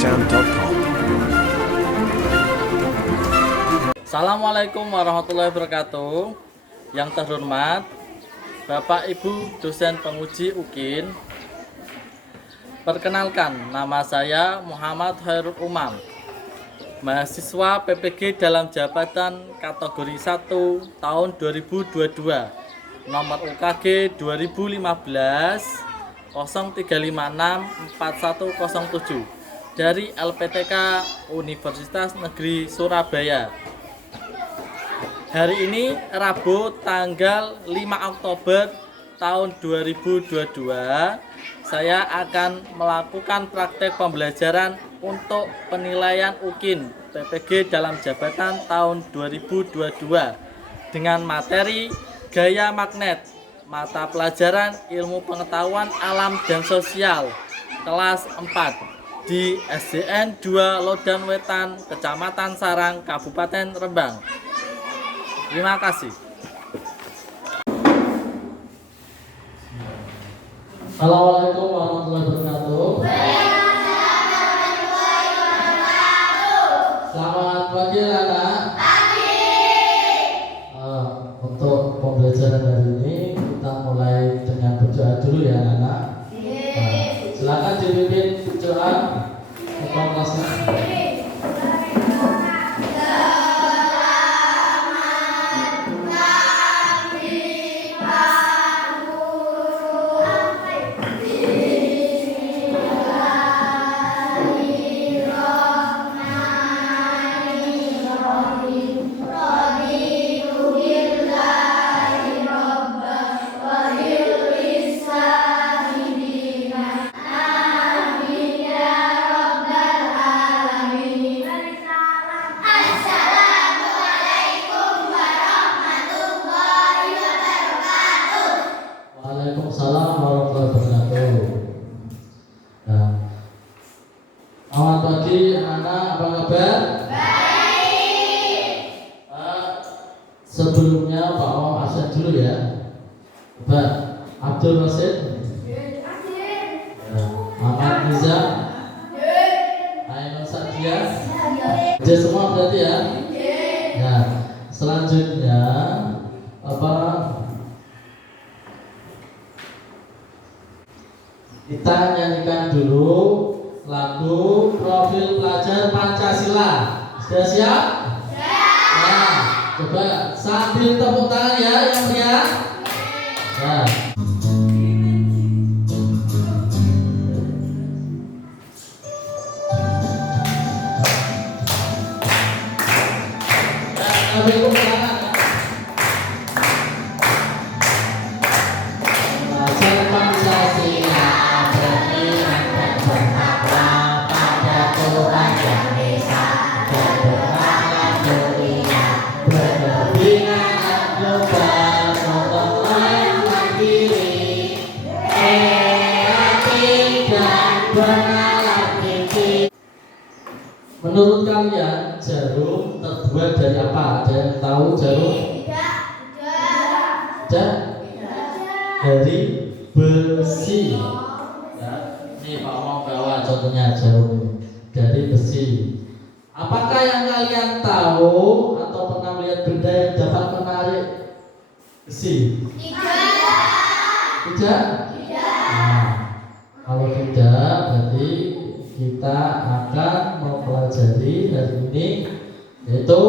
www.radiomaksian.com. Assalamualaikum warahmatullahi wabarakatuh. Yang terhormat Bapak Ibu dosen penguji UKIN. Perkenalkan, nama saya Muhammad Khairul Umam, mahasiswa PPG dalam jabatan kategori 1 tahun 2022, nomor UKG 2015 0356 4107 dari LPTK Universitas Negeri Surabaya. Hari ini Rabu tanggal 5 Oktober tahun 2022, saya akan melakukan praktek pembelajaran untuk penilaian UKIN PPG dalam jabatan tahun 2022 dengan materi gaya magnet, mata pelajaran ilmu pengetahuan alam dan sosial kelas 4 di SDN 2 Lodan Wetan, Kecamatan Sarang, Kabupaten Rembang. Terima kasih. Assalamualaikum warahmatullahi wabarakatuh. Selamat pagi anak. Untuk pembelajaran hari ini kita mulai dengan berdoa dulu ya anak. Silakan dipimpin berdoa untuk kelasnya. Waalaikumsalam warahmatullahi wabarakatuh. Selamat pagi anak-anak, apa kabar? Baik. Sebelumnya Pak Om absen dulu ya. Pak Abdul Rasid, Ahmad Niza, Ainul Sadia, jadi semua berarti ya. Nah, selanjutnya kita nyanyikan dulu lagu Profil Pelajar Pancasila. Sudah siap? Siap. Nah, coba sambil tepuk tangan ya yang meriah. Nah. Tepuk tangan. Menurut kalian jarum terbuat dari apa? Ada yang tahu jarum? Tidak. Dari besi. Ya, ini Pak mau bawa contohnya jarum ini dari besi. Apakah yang kalian tahu atau pernah melihat benda yang dapat menarik besi? Tidak. Nah, kalau tidak berarti kita akan mempelajari hari ini yaitu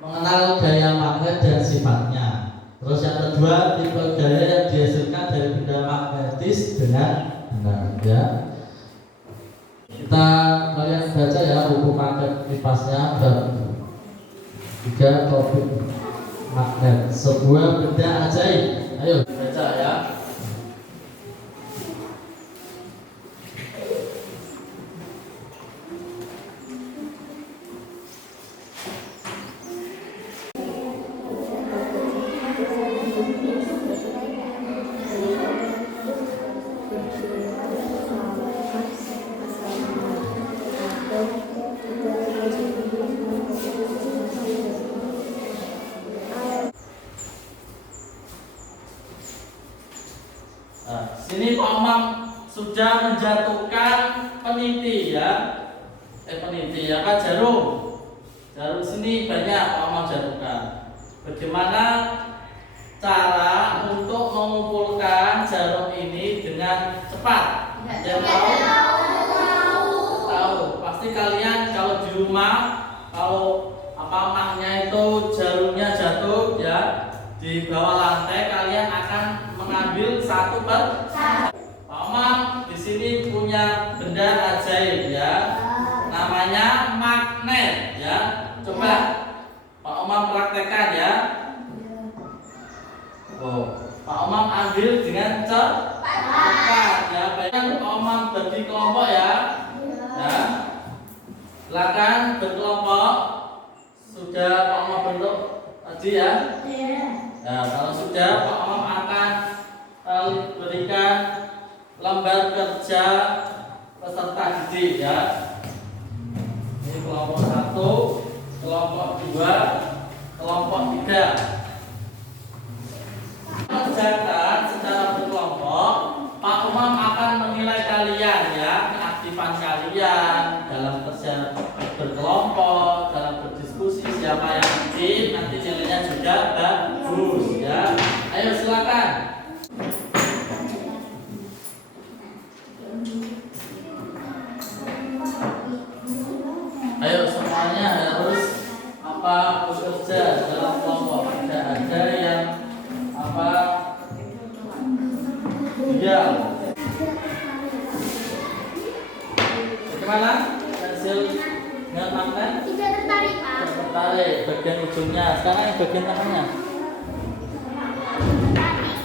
mengenal gaya magnet dan sifatnya. Terus yang kedua, tipe gaya yang dihasilkan dari benda magnetis dengan benar ya. Kalian baca ya buku magnet kipasnya bab 3 topik magnet, sebuah benda ajaib. Ayo baca ya. Sini Pak Omang sudah menjatuhkan peniti ya. Peniti apa jarum. Jarum sini banyak Pak Omam jatuhkan. Bagaimana cara untuk mengumpulkan jarum ini dengan cepat? Yang tahu? Pasti kalian kalau di rumah, kalau mahnya itu jarumnya jatuh ya di bawah lantai, kalian akan mengambil satu per satu. Pak Omam di sini punya benda ajaib ya, namanya magnet ya. Coba Pak Omam praktekkan ya. Pak Omam ambil dengan cepat ya. Baiknya Pak Omam bagi kelompok ya. Ya. Silakan berkelompok. Sudah Pak Omam bentuk tadi ya. Nah, kalau sudah Pak Omam akan berikan lembar kerja peserta didik ya. Ini kelompok 1, kelompok 2, kelompok 3. Kerjakan secara berkelompok. Pak Omam akan menilai kalian ya, keaktifan kalian dalam kerja berkelompok, dalam berdiskusi. Siapa yang aktif nanti nilainya juga bagus ya. Ayo silakan. Ayo semuanya harus bekerja dalam kelompok. Tidak ada yang diam. Bagaimana hasil dengan magnet? Tidak tertarik, Pak. Tertarik bagian ujungnya. Sekarang yang bagian tengahnya.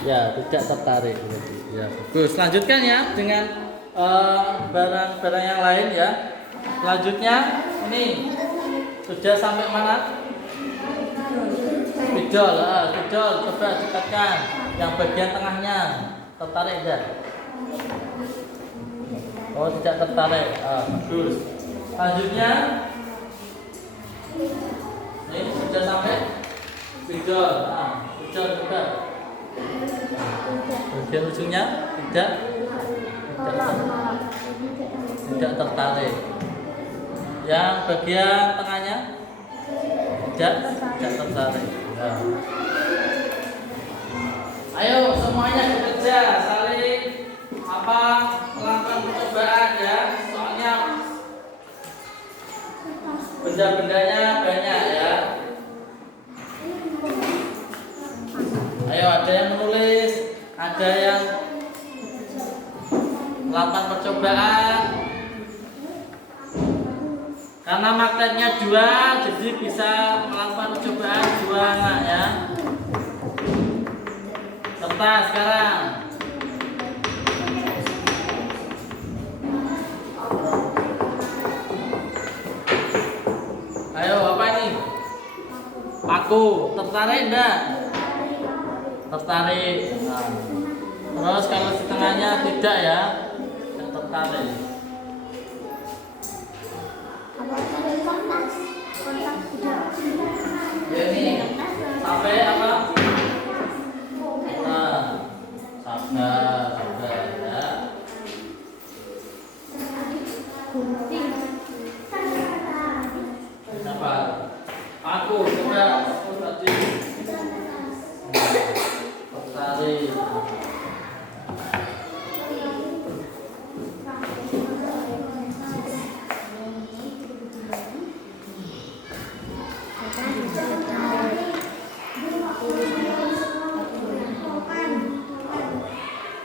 Ya, tidak tertarik. Ya, bagus. Lanjutkan ya dengan barang-barang yang lain ya. Selanjutnya ini sudah sampai mana? Pidol, pidol. Coba dekatkan yang bagian tengahnya. Tertarik enggak? Oh, tidak tertarik. Bagus. Selanjutnya ini sudah sampai pidol. Pidol juga. Bagian ujungnya tidak tertarik. Yang bagian tengahnya tidak tertarik. Ya. Ayo semuanya bekerja, saling melakukan percobaan ya. Soalnya benda-bendanya banyak ya. Ayo, ada yang menulis, ada yang melakukan percobaan. Karena magnetnya 2, jadi bisa melakukan percobaan 2 anak ya. Kertas sekarang. Ayo, apa ini? Paku. Tertarik enggak? Tertarik. Nah. Terus kalau di tengahnya tidak ya, tidak tertarik. Ya ini sampai apa? Nah, sabar ya. Apa? Aku coba tadi. Tertarik.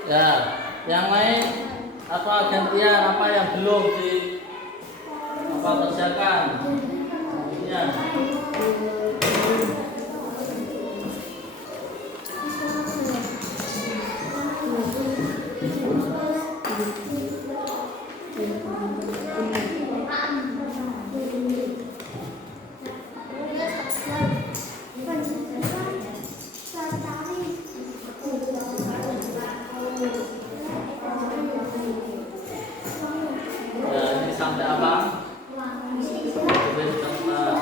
Ya, yang lain gantian apa yang belum kerjakan? Ya. Sampai apa? Sampai kertas.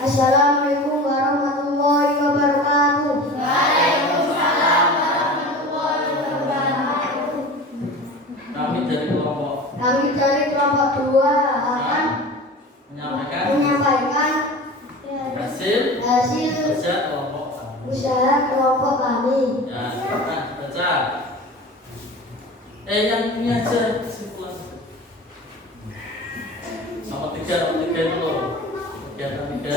Assalamualaikum warahmatullahi wabarakatuh. Waalaikumsalam warahmatullahi wabarakatuh. Kami dari kelompok 2 akan menyampaikan hasil kerja kelompok kami. usaha kelompok kami. Ya, silakan baca. Yang ini aja kesimpulan. Nomor 3 dulu. Kegiatan 3.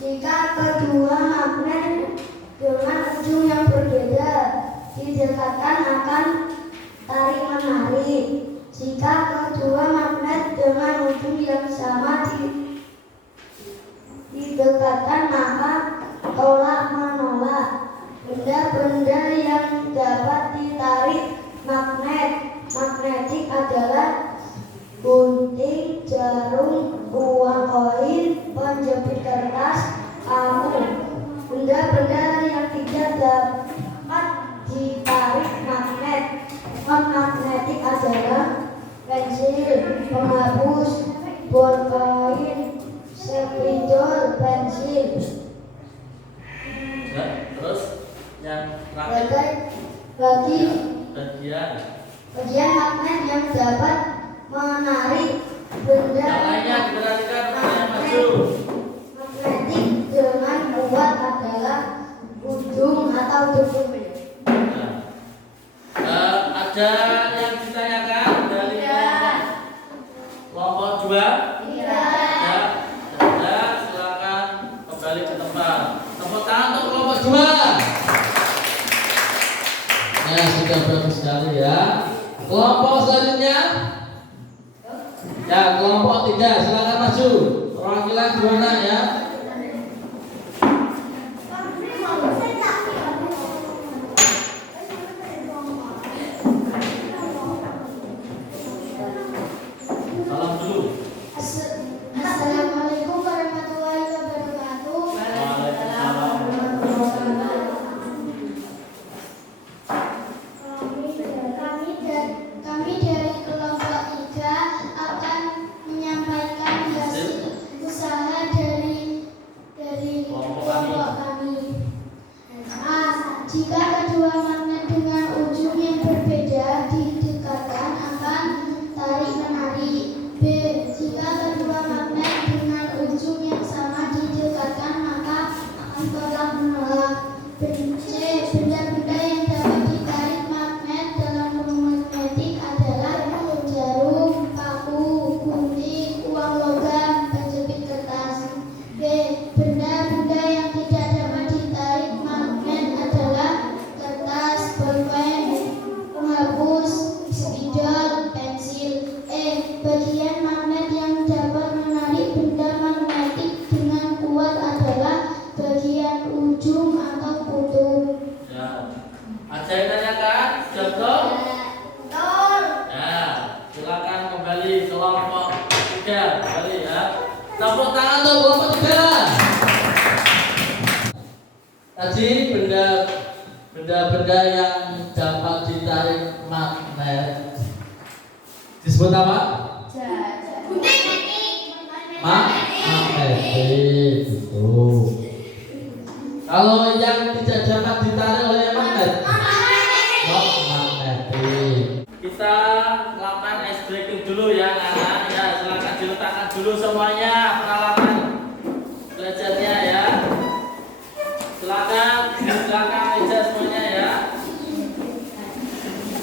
Jika kedua magnet dengan ujung yang berbeda didekatkan akan tarik menarik. Jika kedua magnet dengan ujung yang sama didekatkan maka tolak menolak. Benda-benda yang dapat ditarik magnetik adalah gunting, jarum, uang koin, penjepit kertas, kamu. Benda-benda yang tidak dapat ditarik magnetik adalah pensil, penghapus, bolpoin, spidol, pensil. Ya, terus yang terakhir bagian magnet yang dapat menarik benda yang lainnya diperhatikan yang maju. magnetik dengan kuat adalah ujung atau debu. Ada yang ditanyakan dari kelompok 2? Ya, ada, silakan kembali ke tempat. Tepuk tangan untuk kelompok 2. Ya, sudah bagus sekali ya. Kelompok selanjutnya. Ya, kelompok 3, silakan maju. Perwakilan di mana ya? Salam dulu. Assalamualaikum warahmatullahi wabarakatuh. Waalaikumsalam. Kami dari kelompok 3 akan menyampaikan hasil usaha dari kelompok kami. A. Jika kedua magnet dengan ujung yang berbeda didekatkan akan tarik menarik. B. Jika kedua magnet dengan ujung yang sama didekatkan maka akan tolak menolak. C. Benda-benda yang dapat ditarik magnet dalam magnetik adalah jarum, paku, gunting, uang logam, penjepit kertas. D. Benda-benda yang tidak dapat ditarik magnet adalah kertas, bolpen, penghapus, spidol, pensil. E. Bagian magnet yang dapat menarik benda magnetik dengan kuat adalah bagian ujung atau kutub. Ya. Ada yang tanyakan? Sudah betul? Betul. Ya, silakan kembali kelompok 3 kembali ya. Tepuk tangan untuk kelompok 3. Tadi benda-benda yang dapat ditarik magnet disebut apa? Magnetik. Betul. Kalau yang tidak dapat ditarik oleh magnet, magnetik. Kita lakukan ice breaking dulu ya, anak. Ya, silakan diletakkan dulu semuanya peralatan belajarnya ya. Silakan di belakang meja semuanya ya.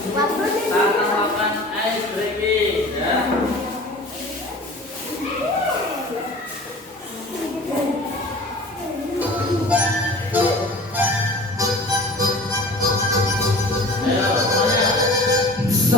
Kita akan lakukan ice breaking ya. Ayo semuanya. 5,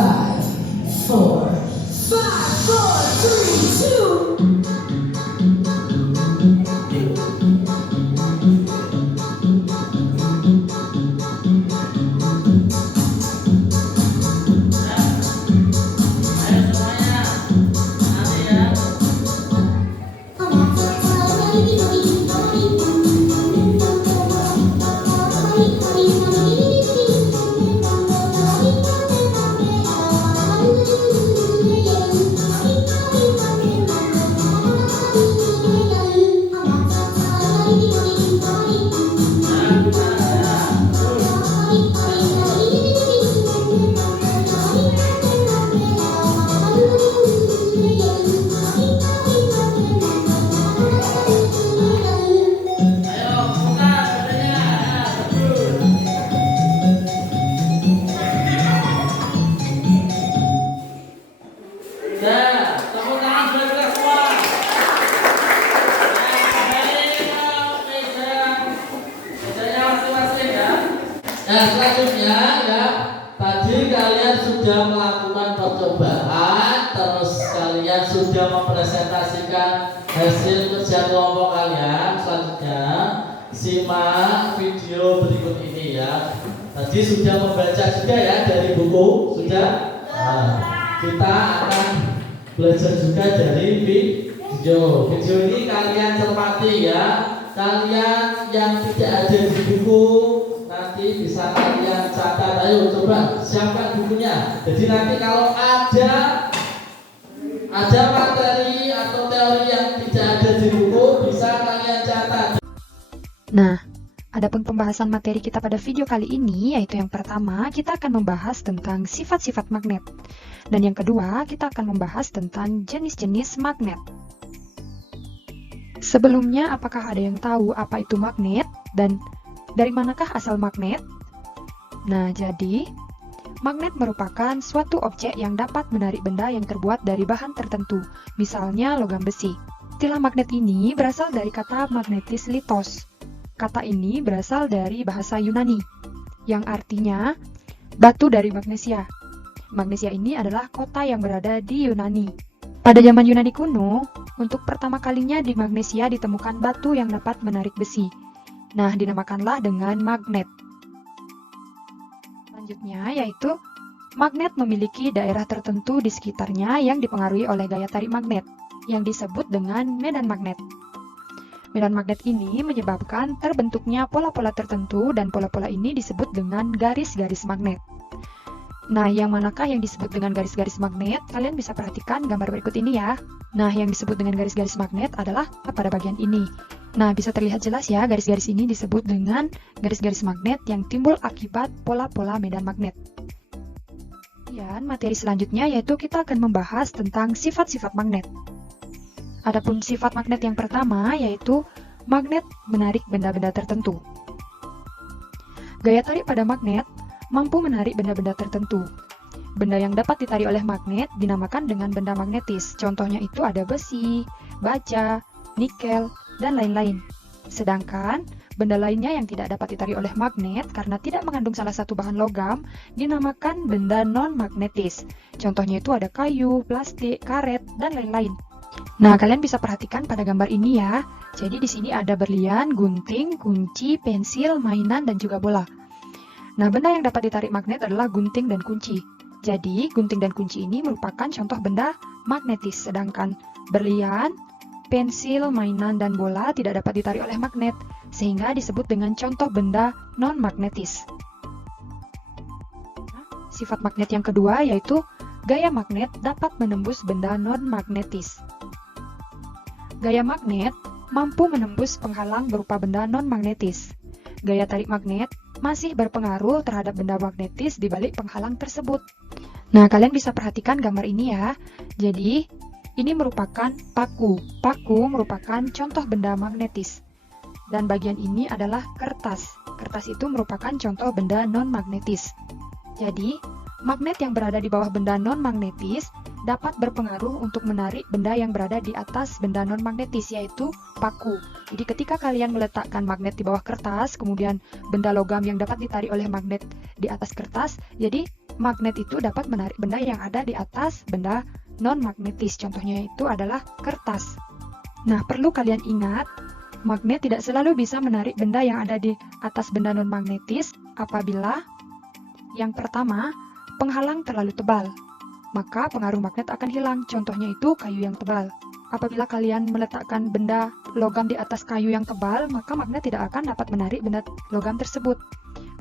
4, 3, 2. Ayo semuanya. Nanti ya. Nah, selanjutnya ya, tadi kalian sudah melakukan percobaan, terus kalian sudah mempresentasikan hasil kerja kelompok kalian. Selanjutnya simak video berikut ini ya. Tadi sudah membaca juga ya dari buku, sudah. Nah, kita akan belajar juga dari video. Video ini kalian cermati ya. Kalian yang tidak ada di buku nanti bisa kalian catat. Ayo coba siapkan bukunya. Jadi nanti kalau ada materi atau teori yang tidak ada di buku bisa kalian catat. Nah, adapun pembahasan materi kita pada video kali ini yaitu yang pertama kita akan membahas tentang sifat-sifat magnet. Dan yang kedua kita akan membahas tentang jenis-jenis magnet. Sebelumnya, apakah ada yang tahu apa itu magnet dan dari manakah asal magnet? Nah, jadi magnet merupakan suatu objek yang dapat menarik benda yang terbuat dari bahan tertentu, misalnya logam besi. Istilah magnet ini berasal dari kata magnetis litos. Kata ini berasal dari bahasa Yunani, yang artinya batu dari magnesia. Magnesia ini adalah kota yang berada di Yunani. Pada zaman Yunani kuno, untuk pertama kalinya di Magnesia ditemukan batu yang dapat menarik besi. Nah, dinamakanlah dengan magnet. Selanjutnya yaitu magnet memiliki daerah tertentu di sekitarnya yang dipengaruhi oleh gaya tarik magnet, yang disebut dengan medan magnet. Medan magnet ini menyebabkan terbentuknya pola-pola tertentu dan pola-pola ini disebut dengan garis-garis magnet. Nah, yang manakah yang disebut dengan garis-garis magnet? Kalian bisa perhatikan gambar berikut ini ya. Nah, yang disebut dengan garis-garis magnet adalah pada bagian ini. Nah, bisa terlihat jelas ya, garis-garis ini disebut dengan garis-garis magnet yang timbul akibat pola-pola medan magnet. Kemudian, materi selanjutnya yaitu kita akan membahas tentang sifat-sifat magnet. Adapun sifat magnet yang pertama yaitu magnet menarik benda-benda tertentu. Gaya tarik pada magnet mampu menarik benda-benda tertentu. Benda yang dapat ditarik oleh magnet dinamakan dengan benda magnetis. Contohnya itu ada besi, baja, nikel, dan lain-lain. Sedangkan benda lainnya yang tidak dapat ditarik oleh magnet karena tidak mengandung salah satu bahan logam dinamakan benda non-magnetis. Contohnya itu ada kayu, plastik, karet, dan lain-lain. Nah, kalian bisa perhatikan pada gambar ini ya. Jadi di sini ada berlian, gunting, kunci, pensil, mainan, dan juga bola. Nah, benda yang dapat ditarik magnet adalah gunting dan kunci. Jadi, gunting dan kunci ini merupakan contoh benda magnetis, sedangkan berlian, pensil, mainan, dan bola tidak dapat ditarik oleh magnet, sehingga disebut dengan contoh benda non-magnetis. Sifat magnet yang kedua yaitu gaya magnet dapat menembus benda non-magnetis. Gaya magnet mampu menembus penghalang berupa benda non-magnetis. Gaya tarik magnet masih berpengaruh terhadap benda magnetis di balik penghalang tersebut. Nah, kalian bisa perhatikan gambar ini ya. Jadi, ini merupakan paku. Paku merupakan contoh benda magnetis. Dan bagian ini adalah kertas. Kertas itu merupakan contoh benda non-magnetis. Jadi, magnet yang berada di bawah benda non-magnetis dapat berpengaruh untuk menarik benda yang berada di atas benda non-magnetis, yaitu paku. Jadi ketika kalian meletakkan magnet di bawah kertas, kemudian benda logam yang dapat ditarik oleh magnet di atas kertas, jadi magnet itu dapat menarik benda yang ada di atas benda non-magnetis. Contohnya itu adalah kertas. Nah, perlu kalian ingat, magnet tidak selalu bisa menarik benda yang ada di atas benda non-magnetis apabila yang pertama, penghalang terlalu tebal. Maka pengaruh magnet akan hilang. Contohnya itu kayu yang tebal. Apabila kalian meletakkan benda logam di atas kayu yang tebal, maka magnet tidak akan dapat menarik benda logam tersebut.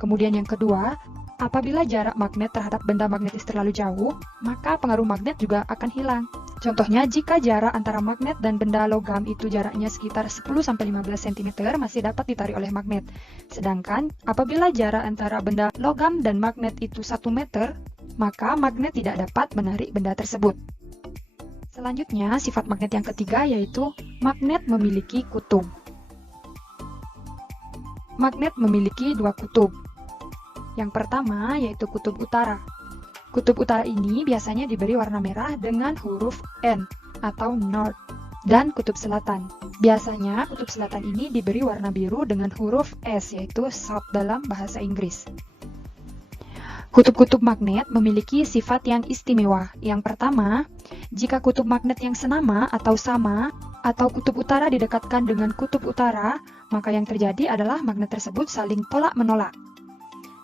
Kemudian yang kedua, apabila jarak magnet terhadap benda magnetis terlalu jauh, maka pengaruh magnet juga akan hilang. Contohnya, jika jarak antara magnet dan benda logam itu jaraknya sekitar 10-15 cm, masih dapat ditarik oleh magnet. Sedangkan, apabila jarak antara benda logam dan magnet itu 1 meter, maka magnet tidak dapat menarik benda tersebut. Selanjutnya, sifat magnet yang ketiga yaitu magnet memiliki kutub. Magnet memiliki 2 kutub. Yang pertama yaitu kutub utara. Kutub utara ini biasanya diberi warna merah dengan huruf N atau North. Dan kutub selatan. Biasanya kutub selatan ini diberi warna biru dengan huruf S yaitu South dalam bahasa Inggris. Kutub-kutub magnet memiliki sifat yang istimewa. Yang pertama, jika kutub magnet yang senama atau sama, atau kutub utara didekatkan dengan kutub utara, maka yang terjadi adalah magnet tersebut saling tolak-menolak.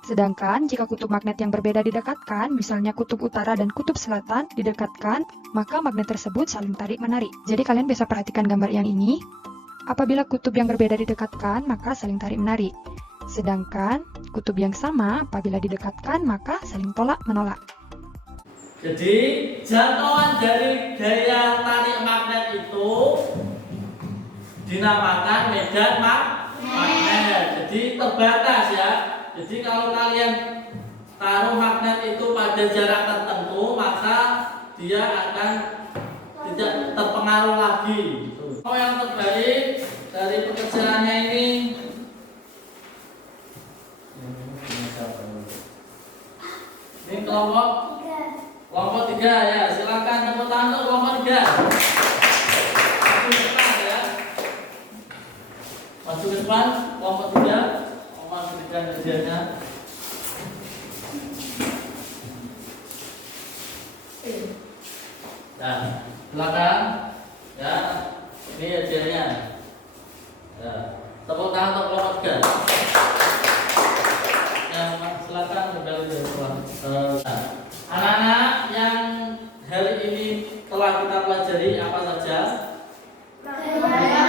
Sedangkan jika kutub magnet yang berbeda didekatkan, misalnya kutub utara dan kutub selatan didekatkan, maka magnet tersebut saling tarik-menarik. Jadi kalian bisa perhatikan gambar yang ini. Apabila kutub yang berbeda didekatkan, maka saling tarik-menarik. Sedangkan kutub yang sama apabila didekatkan, maka saling tolak-menolak. Jadi jangkauan dari gaya tarik magnet itu dinamakan medan magnet. Jadi terbatas ya. Jadi kalau kalian taruh magnet itu pada jarak tertentu, maka dia akan tidak terpengaruh lagi. Oh, yang terbaik dari pekerjaannya ini kelompok 3 ya. Silakan tepuk tangan untuk kelompok 3. Maju ke depan ya. Maju ke depan kelompok 3. Berikan kerjanya. Nah, silakan. Ya, ini kerjanya. Ya, tepuk tangan untuk kelompok 3. Ya, silakan kembali ke kelas. Anak-anak yang hari ini telah kita pelajari apa saja? Gaya magnet.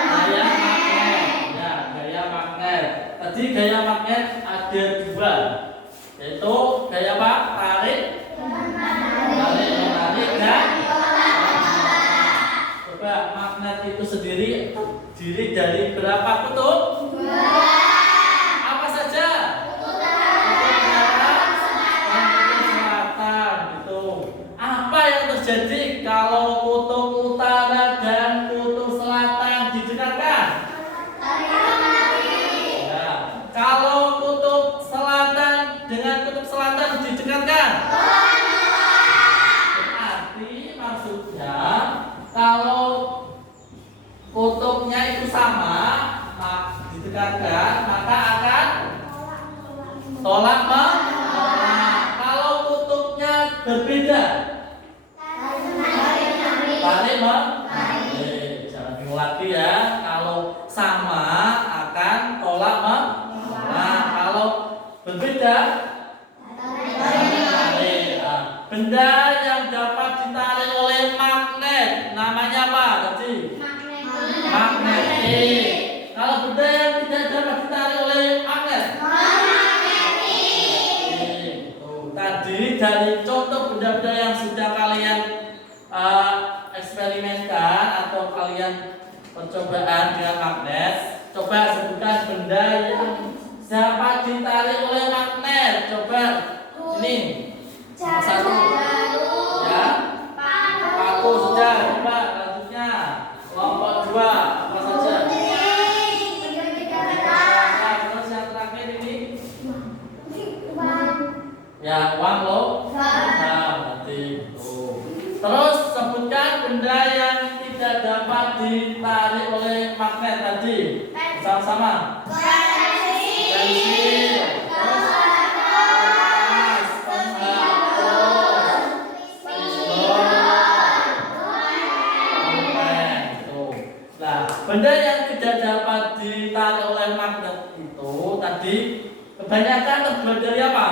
Ya, gaya magnet. Tadi gaya magnet ada 2, yaitu gaya apa? Tarik menarik dan coba magnet itu sendiri terdiri dari berapa kutub? 2. Apa saja? Kutub utara dan kutub selatan. Gitu. Apa yang terjadi kalau kutub utara dan kutub selatan didekatkan? Kalau kutub selatan dengan kutub selatan didekatkan, berarti maksudnya kalau kutubnya itu sama, didekatkan, maka akan tolak menolak. Kalau kutubnya berbeda, tarik menarik. Jangan bingung lagi ya. Kalau sama akan tolak menolak. Nah, kalau berbeda, tarik. Benda yang dapat ditarik oleh magnet namanya apa tadi? Magnetik. Kalau benda yang tidak dapat ditarik oleh magnet, magnetik. Tadi dari contoh benda-benda yang sudah kalian eksperimenkan atau kalian percobaan dengan magnet, coba sebutkan benda yang dapat ditarik oleh magnet. Coba ini satu ya, paku sudah. Coba selanjutnya kelompok 2 apa saja? Terus yang terakhir ini ya, uang loh. Berarti terus sebutkan benda yang tidak dapat ditarik oleh magnet tadi sama-sama. Pensil, kertas, penghapus, pistol, pulpen. Nah, benda yang tidak dapat ditarik oleh magnet itu tadi kebanyakan terbuat dari apa?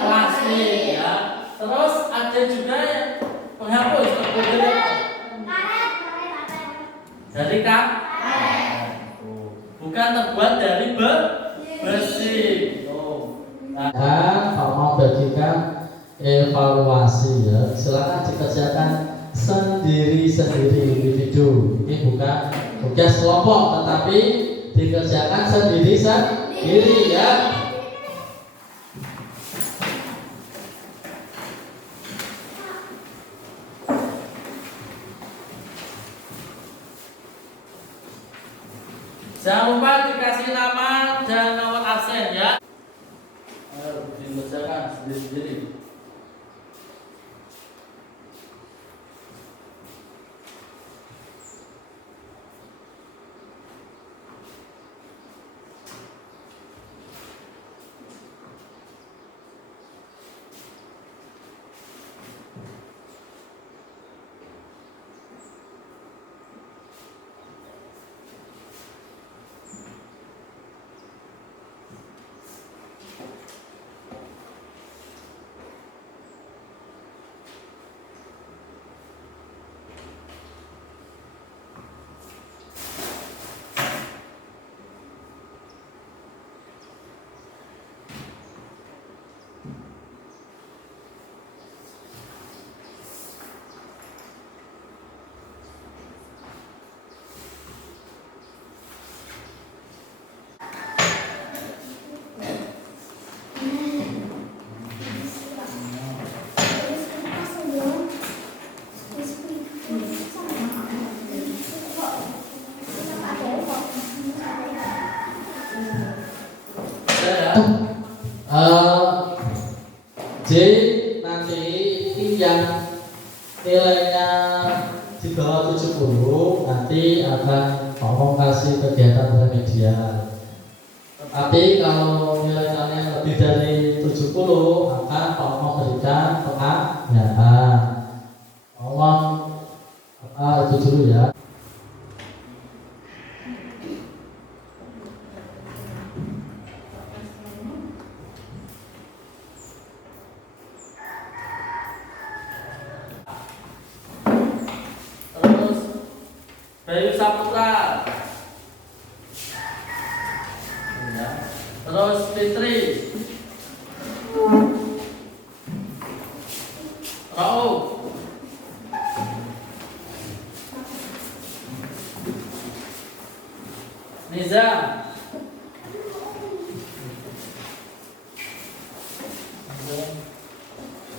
Plastik ya. Terus ada juga yang penghapus terbuat dari apa? Dari karet. Bukan terbuat dari besi. Nah, kalau mau bagikan evaluasi ya, silakan dikerjakan sendiri-sendiri individu. Ini bukan tugas kelompok, tetapi dikerjakan sendiri-sendiri ya. Jangan lupa dikasih nama dan nomor absen ya. Ayo dikerjakan sendiri-sendiri. J nanti yang nilainya di bawah 70 nanti akan ngomong kasih kegiatan remedial. Tapi kalau nilai kalian lebih dari 70 akan ngomong berikan penghargaan. Ngomong itu dulu ya. Bayu Saputra, ya. Terus Fitri, Rauf, Nizam,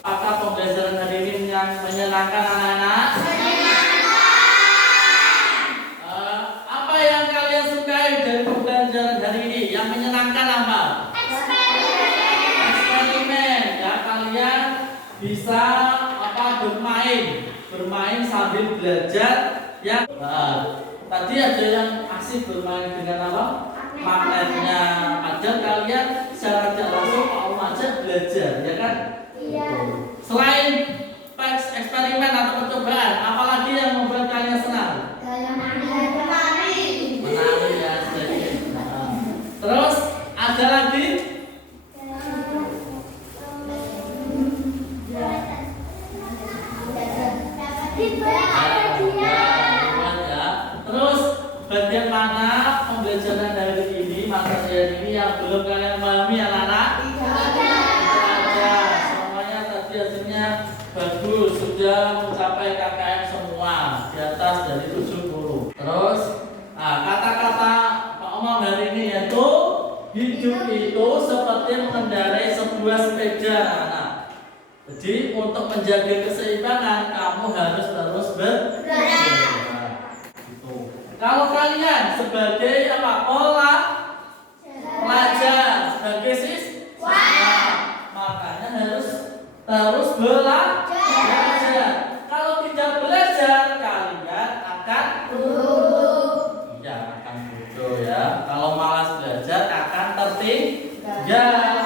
apakah pembelajaran hari ini yang menyenangkan anak-anak? Bisa bermain sambil belajar ya. Tadi ada yang asik bermain dengan apa? Magnetnya. Padahal kalian secara tidak langsung mau aja belajar, ya kan? Iya. Selain eksperimen atau percobaan, apalagi yang membuat kalian senang? Menari ya, sedikit. Terus ada lagi? Terus bagaimana pembelajaran dari ini, materi ini yang belum kalian pahami anak-anak? Semuanya tadi hasilnya bagus, sudah mencapai KKM semua di atas dari 70. Terus kata-kata Pak Omar hari ini yaitu hidup itu seperti mengendarai sebuah sepeda, anak. Jadi untuk menjaga keseimbangan kamu harus terus bergerak. Gitu. Kalau kalian sebagai apa? Pelajar, sebagai siswa, makanya harus terus belajar. Kalau tidak belajar kalian akan bodoh. Ya, akan bodoh ya. Kalau malas belajar akan tertinggal,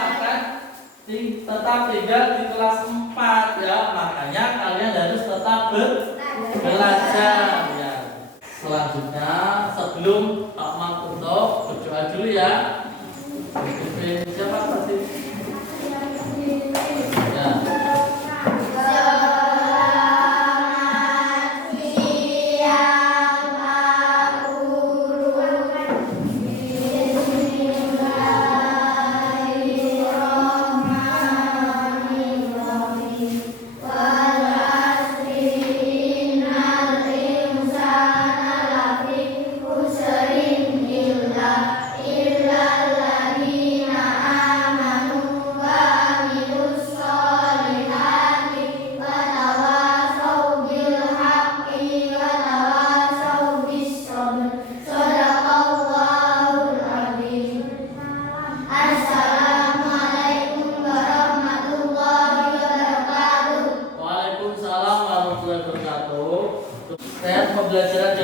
tetap tinggal di kelas 4 ya, makanya kalian harus tetap belajar ya. Selanjutnya sebelum Pak Makunto berdoa dulu ya. Siapa tadi? Ya. Pembelajaran